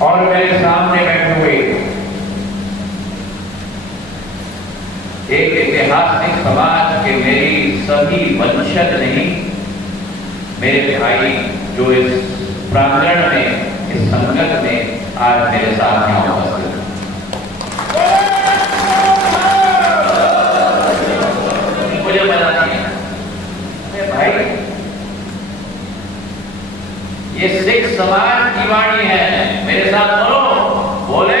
और मेरे सामने बैठे हुए एक ऐतिहासिक समाज के मेरी सभी वंशज नहीं, मेरे भाई जो इस प्रांगण में, इस संगत में आज मेरे साथ यहाँ उपस्थित हैं। मुझे पता नहीं है भाई, ये सिख समाज की वाणी है। मेरे साथ बोलो, बोले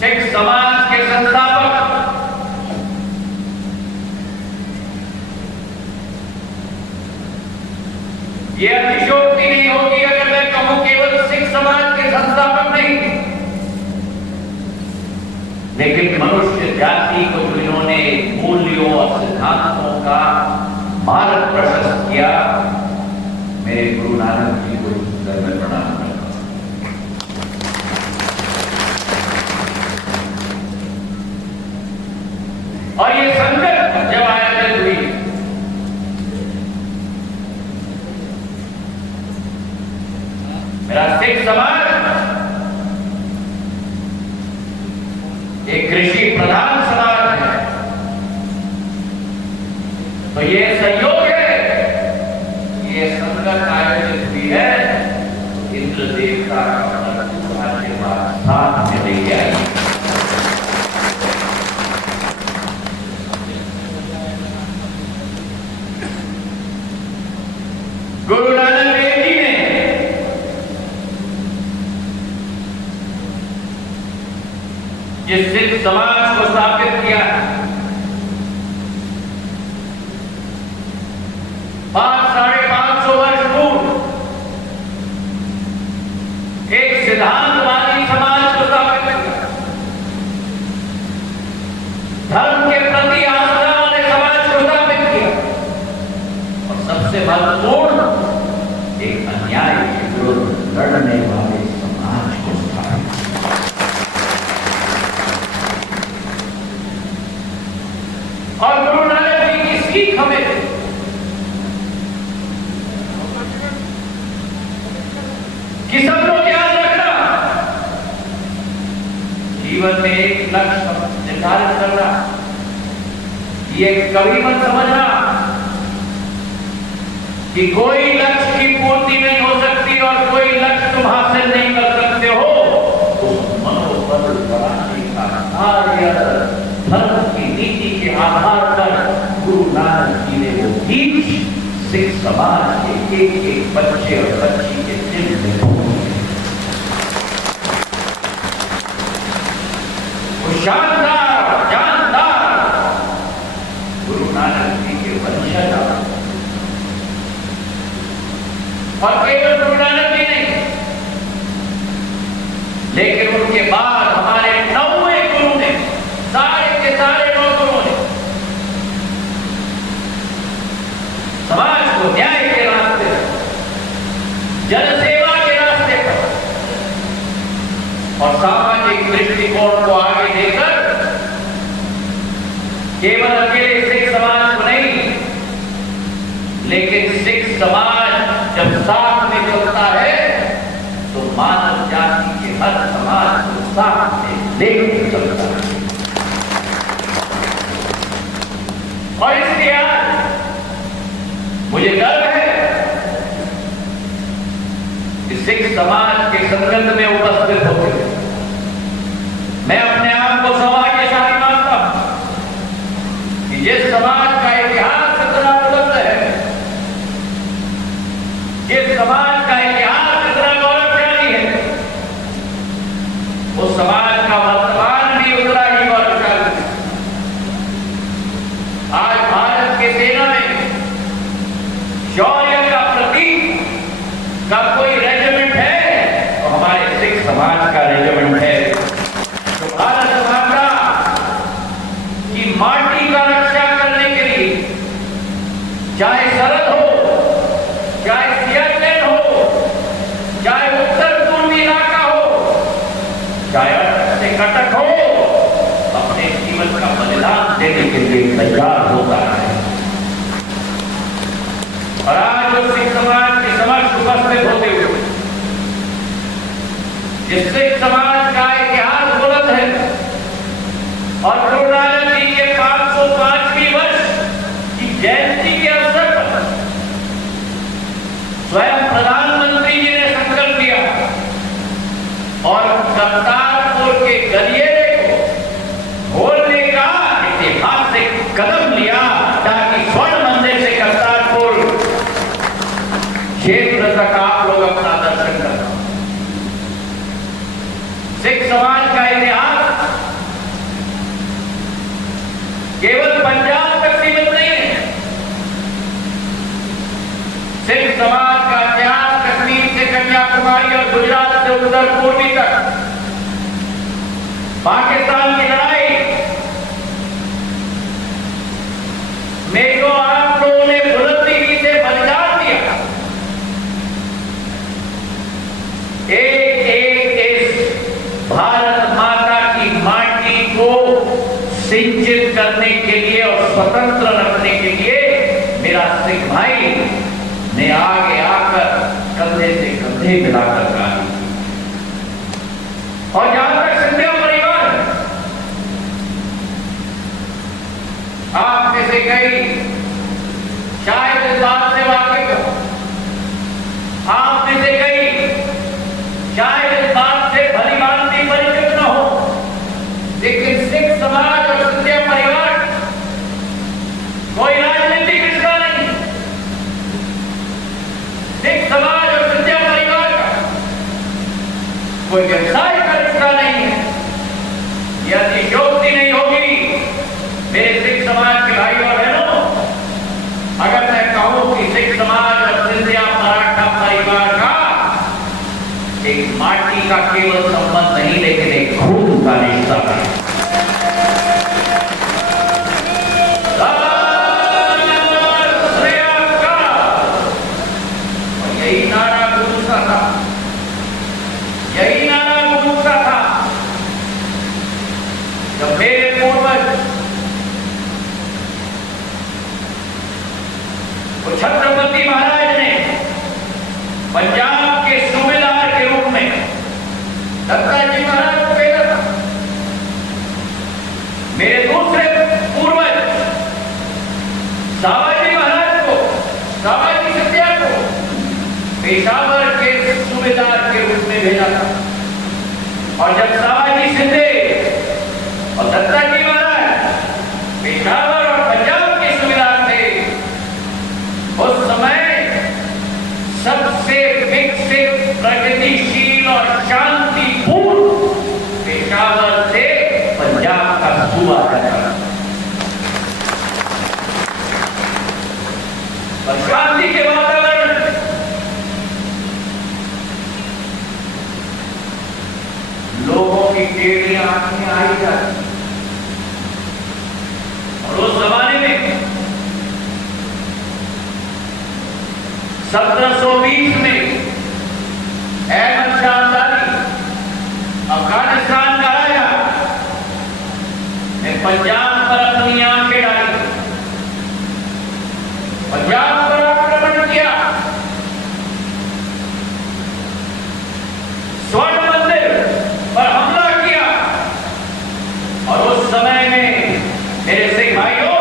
सिख समाज के संस्थापक ये अतिशयोक्ति नहीं होगी अगर मैं कहूं केवल सिख समाज के संस्थापक नहीं, लेकिन मनुष्य जाति को जो इन्होंने मूल्यों और सिद्धांतों का मार्ग प्रशस्त किया, मेरे गुरु नानक जी को सर में प्रणाम करता हूं। और ये संकट जब आयोजित हुई, मेरा सिख समाज एक कृषि प्रधान समाज है, तो ये संयोग है, ये संगत आयोजित हुई है, इंद्रदेव का आशीर्वाद साथ में लेके आई। गुरु नानक देव जी ने जिस सिख समाज को स्थापित किया, 500-550 वर्ष पूर्व एक सिद्धांतवादी समाज को स्थापित किया, धर्म के प्रति आस्था वाले समाज को स्थापित किया, और सबसे महत्वपूर्ण एक अन्याय के विरुद्ध लड़ने वाले समाज को स्थापित किया। और गुरु नानक जी की सीख हमें कि सब लोग याद रखना, जीवन में एक लक्ष्य निर्धारित करना, ये कभी मत समझना कि कोई लक्ष्य की पूर्ति नहीं हो सकती और कोई लक्ष्य तुम हासिल नहीं कर सकते हो। तो मनोबल बढ़ाने का कार्य धर्म की नीति के आधार पर गुरु नानक जी ने वो बीज सिख समाज के एक बच्चे और बच्ची के दिल में शानदार जानदार गुरु नानक जी के वंशज, और केवल गुरु नानक जी नहीं, लेकिन उनके बाद हमारे 9वें गुरु ने, सारे के सारे 9 गुरुओं ने समाज को न्याय के रास्ते, जनसेवा के रास्ते पर और सामाजिक दृष्टिकोण को आगे लेकर केवल अकेले सिख समाज को नहीं, लेकिन सिख समाज जब साथ में चलता है तो मानव जाति के हर समाज को साथ में लेकर चलता है। और इसलिए आज मुझे गर्व है कि सिख समाज के संगत में उपस्थित होकर मैं अपने आप को सौभाग्यशाली मानता हूं कि जिस समाज का इतिहास इतना बुलंद है, जिस समाज का इतिहास इतना गौरवशाली है, उस समाज का वर्तमान भी उतना ही गौरवशाली है। आज भारत की सेना में शौर्य का प्रतीक का कोई रेजिमेंट है तो हमारे सिख समाज का रेजिमेंट है, तो भारत माता की माटी का रक्षा करने के लिए चाहे सरहद हो, चाहे सियाचिन हो, चाहे उत्तर पूर्वी इलाका हो, चाहे अटक से कटक हो, अपने जीवन का बलिदान देने के लिए तैयार होता है। और आज उस सिख समाज के समक्ष उपस्थित होते हुए जिस सिख समाज का इतिहास बुलंद है और गुरु नानक जी के 505वीं वर्ष की जयंती के अवसर पर स्वयं प्रधानमंत्री जी ने संकल्प लिया और करतारपुर के गलियारे को खोलने का ऐतिहासिक कदम लिया ताकि स्वर्ण मंदिर से करतारपुर क्षेत्र तक आप लोग अपना दर्शन कर पाओ। सिख समाज का इतिहास केवल पंजाब तक सीमित नहीं है। सिख समाज का इतिहास कश्मीर से कन्याकुमारी और गुजरात से उत्तर पूर्वी तक, पाकिस्तान की लड़ाई में जो आप लोगों ने बुलंदी से बलिदान दिया, एक एक इस भारत माता की माटी को सिंचित करने के लिए और स्वतंत्र रखने के लिए मेरा सिख भाई ने आगे आकर कंधे से कंधे मिलाकर काम किया। और जहां तक सिंधिया परिवार, आप में से कई शायद इस बात से वाकिफ हो, आप में से कई शायद इस बात से भली भांति परिचित न हो, लेकिन सिख समाज और सिंधिया परिवार कोई राजनीतिक रिश्ता नहीं। सिख समाज और सिंधिया परिवार का कोई व्यवसाय का रिश्ता नहीं है। यह अतिशयोक्ति नहीं होगी मेरे सिख समाज के भाइयों और बहनों अगर मैं कहूं कि सिख समाज और सिंधिया मराठा परिवार का एक माटी का केवल संबंध नहीं, लेकिन एक खून का रिश्ता है। यही नारा गूंजता था, यही नारा गूंजता था जब मेरे पूर्वज छत्रपति महाराज ने पंजाब के सूबेदार के रूप में दत्ता जी महाराज को भेजा था। मेरे दूसरे पूर्वज सावाजी महाराज को, सावाजी सिंधिया को पेशावर के सूबेदार के रूप में भेजा था। और जब सावाजी सिंधे और दत्ता जी महाराज पेशावर और पंजाब के सूबेदार थे, उस समय सबसे विकसित, प्रगतिशील और शांतिपूर्ण पेशावर से पंजाब का सूबा था। और शांति के वातावरण लोगों की टेढ़ियां आंखें आई जाती। और उस जमाने में 1720 में अहमद शाह अब्दाली, अफगानिस्तान का राजा, ने पंजाब पर अपनी आंखें डाली, पंजाब पर आक्रमण किया, स्वर्ण मंदिर पर हमला किया। और उस समय में मेरे सिख भाइयों,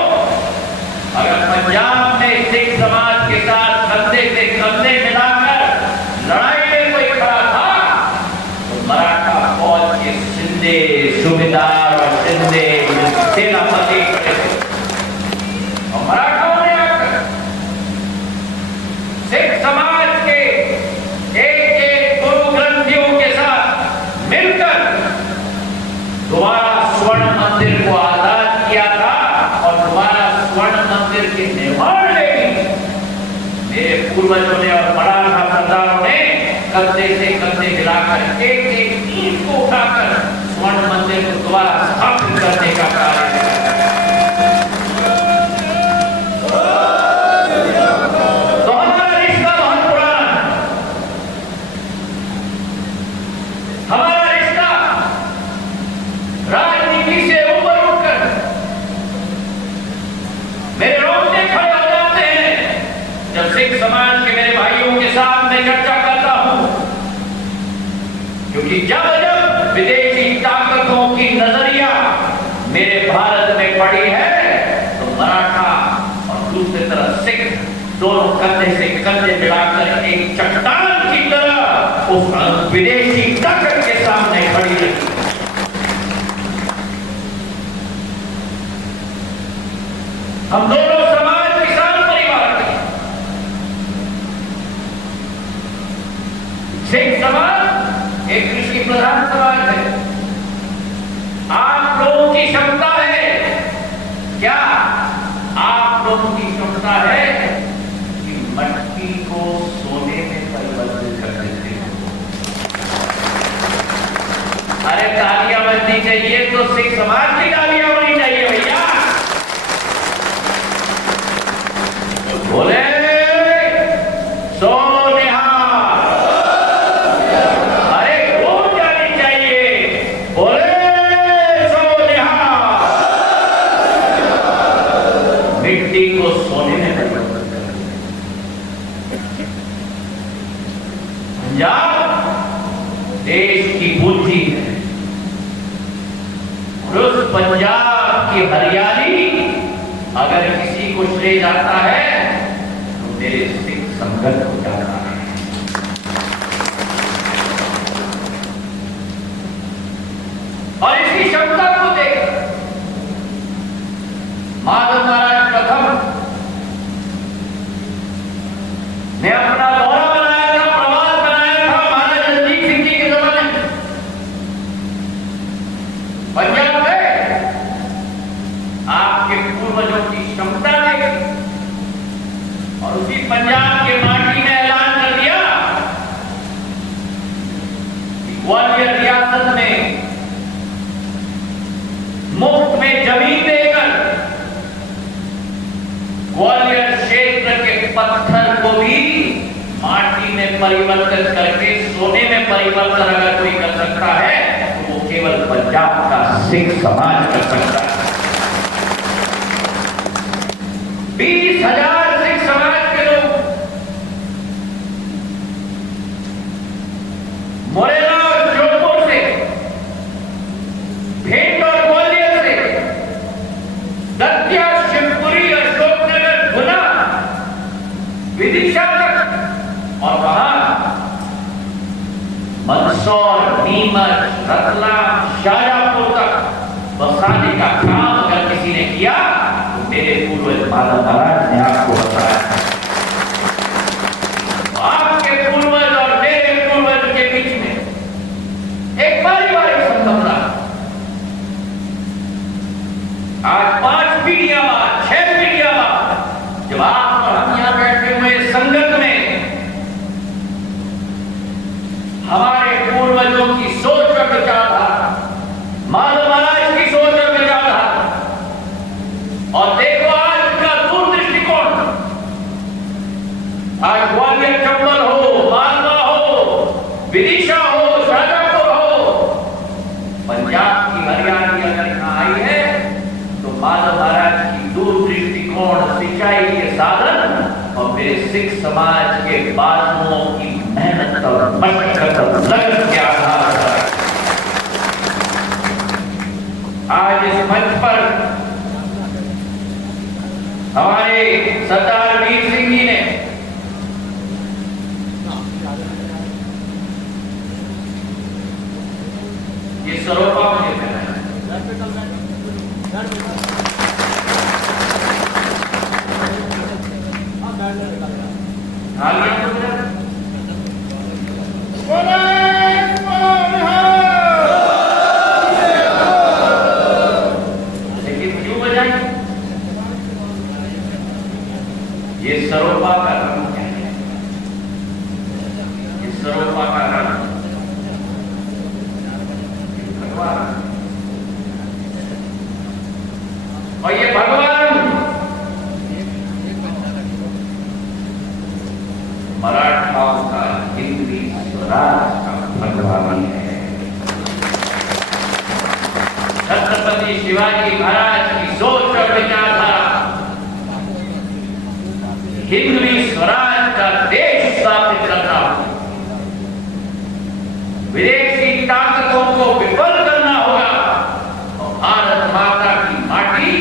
अगर पंजाब में सिख समाज के साथ कंधे से कंधे मिलाकर लड़ाई में कोई खड़ा था तो मराठा फौज के सिंधे सूबेदार और सिंधे सेनापति खड़े थे। और मराठाओं ने आकर सिख समाज के एक एक गुरु ग्रंथियों के साथ मिलकर दोबारा स्वर्ण मंदिर को आजाद किया था और दोबारा स्वर्ण मंदिर के निर्माण में भी मेरे पूर्वजों ने और मराठा सरदारों ने कंधे से कंधे मिलाकर एक एक ईंट को उठाकर स्वर्ण मंदिर को दोबारा स्थापित करने का कार्य किया। तो हमारा रिश्ता बहुत पुराना है। हमारा रिश्ता राजनीति से ऊपर उठकर मेरे रोंगटे खड़े हो जाते हैं जब सिख समाज के मेरे भाइयों के साथ मैं चर्चा करता हूं, क्योंकि जब जब विदेशी ताकतों की नजरिया मेरे भारत में पड़ी है तो मराठा और दूसरी तरफ सिख दोनों कंधे से कंधे मिलाकर एक चट्टान की तरह उस विदेशी ताकत के सामने खड़ी रही। हम दोनों समाज किसान परिवार के, सिख समाज एक कृषि प्रधान समाज है। आप लोगों की क्षमता है क्या? आप लोगों की क्षमता है कि मट्टी को सोने में परिवर्तित कर देते हो। अरे तालियां बजनी चाहिए तो सिख समाज की तालियां होनी चाहिए भैया। बोले सोनिहा, अरे गूंज जानी चाहिए। बोले सोनिहा, मिट्टी को सोने में परिवर्तित कर। पंजाब देश की बुद्धि है और उस पंजाब की हरियाली अगर किसी को ले जाता है तो मेरे सिख संगत हो जाता है। और इसकी क्षमता को देख माधव महाराज प्रथम ने अपना दौरा बनाया था, प्रवास बनाया था महाराज रणजीत सिंह जी के जमाने में पंजाब में। आपके पूर्वजों की क्षमता देखी और उसी पंजाब के माटी ने ऐलान कर दिया कि ग्वालियर रियासत में मुफ्त में जमीन देकर ग्वालियर क्षेत्र के पत्थर को भी माटी में परिवर्तित करके सोने में परिवर्तन अगर कोई कर सकता है तो वो केवल पंजाब का सिख समाज कर सकता है। 20,000 सिख समाज के लोग मुरैना और जोधपुर से, भेंट और ग्वालियर से, दतिया, शिवपुरी, अशोकनगर, गुना, विदिशा तक और वहां मंदसौर, नीमच, रतलाम, शाजापुर तक बसाने का काम अगर किसी ने किया तो मेरे पूर्वज माधव महाराज ने आपको बताया। आपके पूर्वज और मेरे पूर्वज के बीच में एक पारिवारिक संबंध रहा। आज 5 पीढ़ियां बाद, 6 पीढ़ियां बाद जब आप और हम यहां बैठे हुए संगत में हमारे पूर्वजों की सोच और विचारधारा, माधव महाराज की सोच और विचारधारा, और देखो आज का दूर दृष्टिकोण। आज ग्वालियर चंबल हो, मालवा हो, विदिशा हो, शाजापुर हो, पंजाब की हरियाणा अगर यहां आई है तो माधव महाराज की दूर दृष्टिकोण, सिंचाई के साधन और मेरे सिख समाज के बाजुओं की मेहनत और मशक्कत और लगन के आधार पर आज इस मंच पर हमारे सरदार वीर सिंह जी ने ये सरोपा मुझे पहनाया। भगवान, और ये भगवान मराठाओं का हिंदवी स्वराज का भगवान है। छत्रपति शिवाजी महाराज की सोच और विचारधारा हिंदवी स्वराज का देश स्थापित करना, विदेशी ताकतों को विफल करना होगा और भारत माता की माटी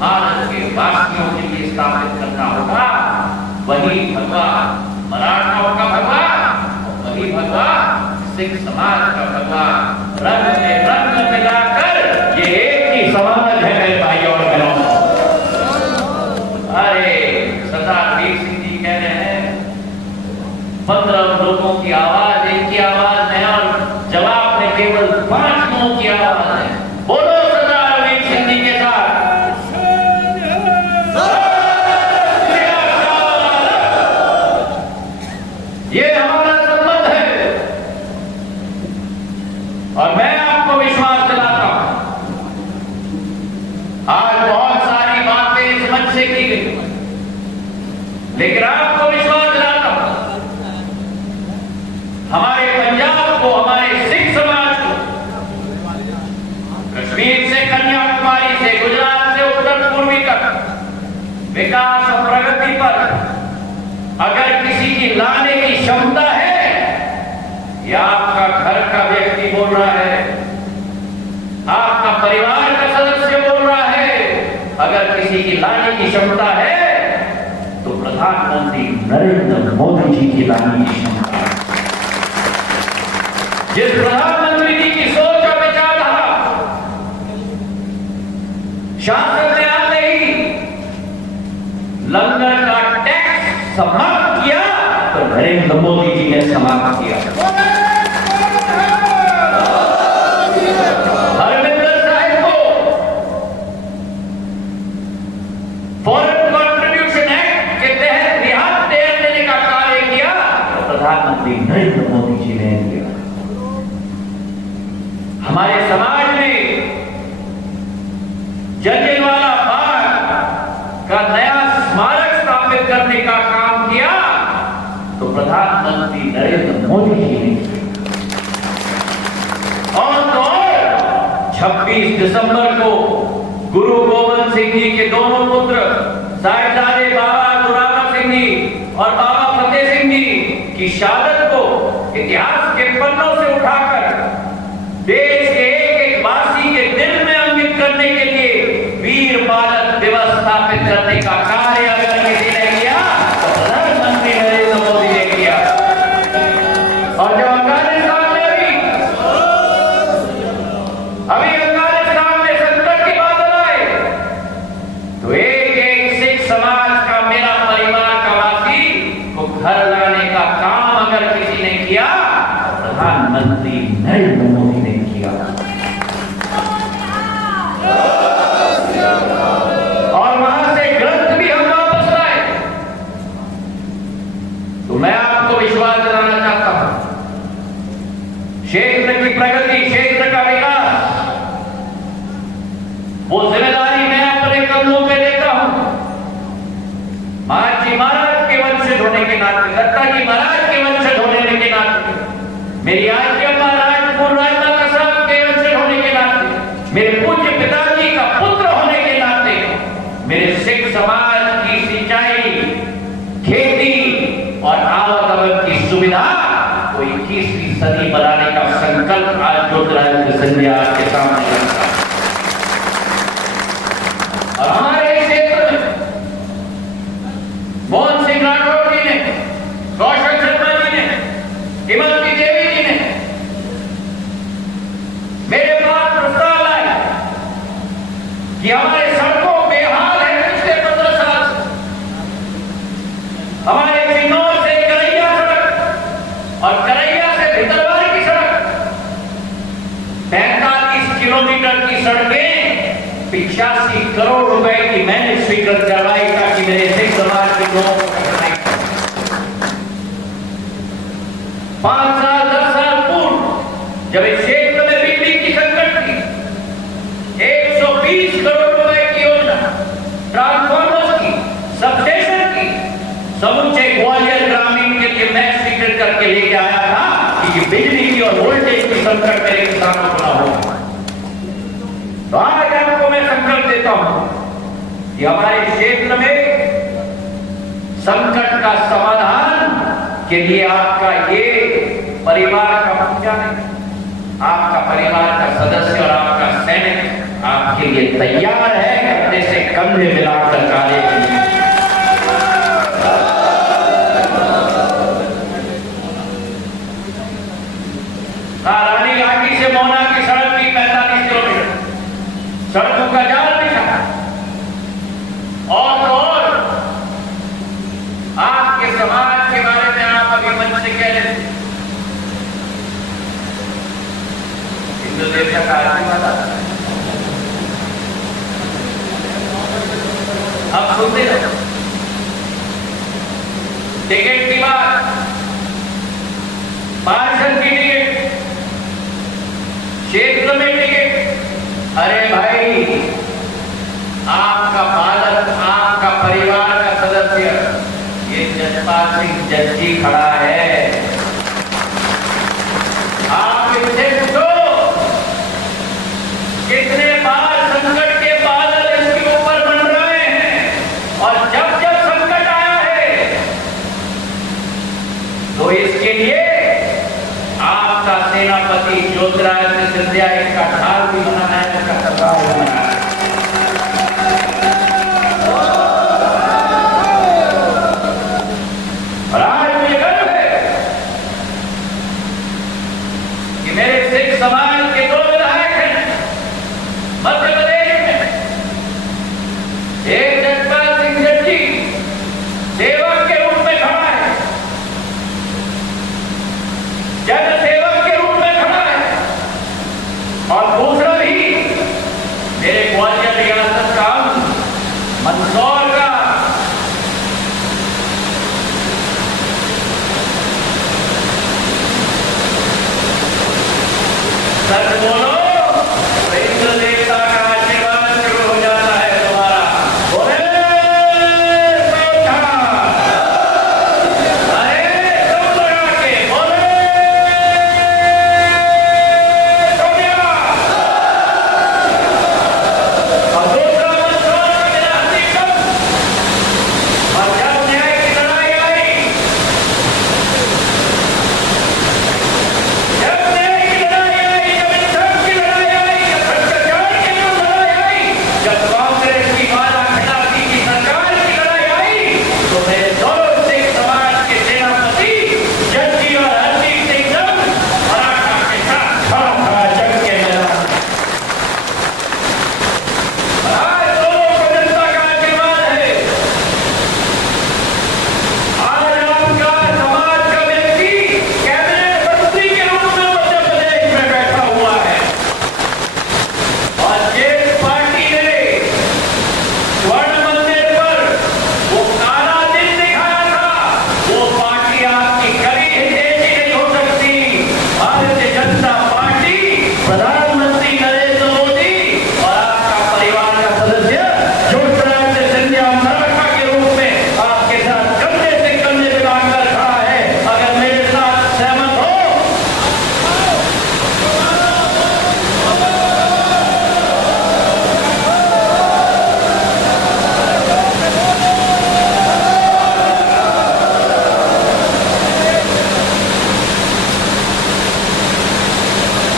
भारत के वासियों के लिए स्थापित करना होगा। वही भगवान मराठाओं का भगवान, वही भगवान सिख समाज का भगवान, रंग में रंग मिलाकर ये एक ही समाज है मेरे भाइयों और बहनों। अरे सरदार वीर सिंह जी कह रहे हैं 15 लोगों की आवाज एक की आवाज है और जवाब में केवल 5 लोगों की आवाज है। बोलो सरदार वीर सिंह जी के साथ। ये हमारा संबंध है और मैं आपको विश्वास दिलाता हूं, आज बहुत सारी बातें इस मंच से की गई, लेकिन आपको विश्वास दिलाता हूं, हमारे पंजाब को, हमारे सिख समाज को, कश्मीर से कन्याकुमारी से गुजरात से उत्तर पूर्वी तक विकास और प्रगति पर अगर किसी की लाने की क्षमता है, या आपका घर का व्यक्ति बोल रहा है, आपका परिवार का सदस्य बोल रहा है, अगर किसी की लाने की क्षमता है तो प्रधानमंत्री नरेंद्र मोदी जी की लाने की क्षमता है। जिस प्रधानमंत्री जी की सोच और विचारधारा शासन में आते ही लंगर का टैक्स समाप्त किया तो नरेंद्र मोदी जी ने समाप्त किया। हरमिंदर साहिब को फॉरेन कंट्रीब्यूशन एक्ट के तहत रियायत देने का कार्य किया तो प्रधानमंत्री नरेंद्र मोदी जी ने किया। हमारे समाज में जलियांवाला बाग का नया स्मारक स्थापित करने का काम किया तो प्रधानमंत्री नरेंद्र मोदी जी ने किया। और 26 दिसंबर को गुरु गोविंद सिंह जी के दोनों पुत्र साहिबजादे बाबा दुरारा सिंह जी और बाबा फतेह सिंह जी की शहादत को इतिहास के पन्नों से उठाकर देश के एक वासी के दिल में अंकित करने के लिए वीर बालक दिवस स्थापित करने का कार्य अगर किसी ने किया तो प्रधानमंत्री नरेंद्र मोदी ने किया। और जब अफगानिस्तान में अभी अफगानिस्तान में संकट के बादल आए तो एक सिख समाज का, मेरा परिवार का वासी को घर लाने का काम अगर किसी ने किया तो प्रधानमंत्री नरेंद्र मोदी ने किया। और वहां से ग्रंथ भी हम वापस लाए। तो मैं आपको विश्वास दिलाना चाहता हूं, क्षेत्र की प्रगति, क्षेत्र का विकास, वो जिम्मेदारी मैं अपने कंधों पे लेता हूं। महाराज महाराज के वंशज होने के नाते, दत्ता जी महाराज के वंशज होने के नाते, मेरी आज्ञा राजपुर राजमाता साहब के वंशज होने के नाते, मेरे पूज्य पिताजी का पुत्र होने के नाते, मेरे सिख समाज की सिंचाई, खेती और आवागमन की सुविधा को 21वीं सदी बनाने का संकल्प आज ज्योतिरादित्य सिंधिया के सामने रखा। और हमारे क्षेत्र में मोहन सिंह राठौर जी ने, कौशल शर्मा जी ने, इमरती देवी जी ने मेरे पास प्रस्ताव लाए कि हमारे सड़कों बेहाल है पिछले 15 साल से। हमारे चिन्नौर से करैया सड़क और करैया से भितरवारी की सड़क 45 किलोमीटर की सड़कें 85 करोड़ रुपए की मैंने स्वीकृत करवाई ताकि मेरे सिख समाज के लोगों को 5 साल 10 साल पूर्व जब इस क्षेत्र में भी बिजली की संकट थी, 120 करोड़ रुपए की योजना, ट्रांसफार्मर्स की, सबस्टेशन की, समूचे ग्वालियर ग्रामीण के लिए मैं स्वीकृत करके लेके आया था कि बिजली की और वोल्टेज की संकट मेरे किसानों को ना हो। तो आज आपको मैं संकल्प देता हूं कि हमारे क्षेत्र में संकट का समाधान के लिए आपका ये परिवार का मुखिया नहीं, आपका परिवार का सदस्य और आपका सैनिक आपके लिए तैयार है कंधे से कंधे मिलाकर कार्य करने। रानी घाटी से मोना की सड़क भी 45 किलोमीटर, सड़कों का जाल भी था। और आपके समाज के बारे में आप अभी मन से कह रहे थे, हिंदू देवता का आशीर्वाद अब सुनते रहो। टिकट की बात, पार्षद की टिकट, क्षेत्र में टिकट, अरे भाई आपका बालक, आपका परिवार का सदस्य ये जसपाल सिंह जज्जी खड़ा है। आप इनसे पूछो कितने बार संकट के बादल इसके ऊपर बन रहे हैं, और जब जब संकट आया है तो इसके लिए आपका सेनापति ज्योतिरादित्य सिंधिया इसका ढाल भी बनाना है, इसका सरकार बनाना है। और आज मुझे गर्व है कि मेरे सिख समाज के 2 विधायक हैं मध्य प्रदेश में। एक जसपाल सिंह जज्जी सेवक के रूप में खड़ा है, जन सेवक के रूप में खड़ा है, और दूसरा भी मेरे ग्वालियर रियासत का मंदसौर का सच बोलो